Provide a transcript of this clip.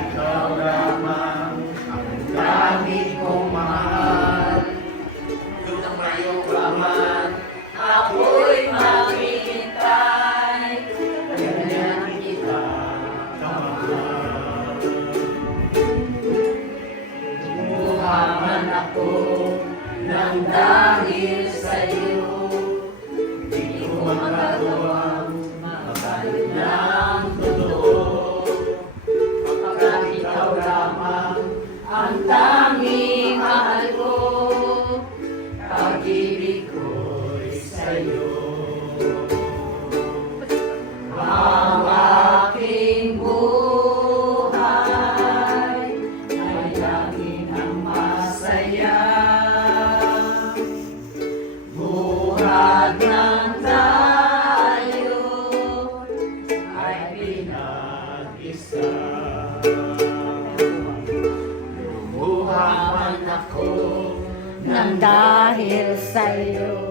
Ikaw lamang ang langit kong mahal. Tunang mayong laman, ako'y maghihintay. Ganyan kita kamahal. Buhaman ako nang dahil sa'yo, di ko magagawang mabalik ng totoo. Kapag ikaw lamang ang tanging mahal ko, pag-ibig ko'y sa'yo. Ang aking buhay ay laging ang masaya. Buhat ng tayo ay pinag-isa. Lumuha man ako Nang dahil sa'yo,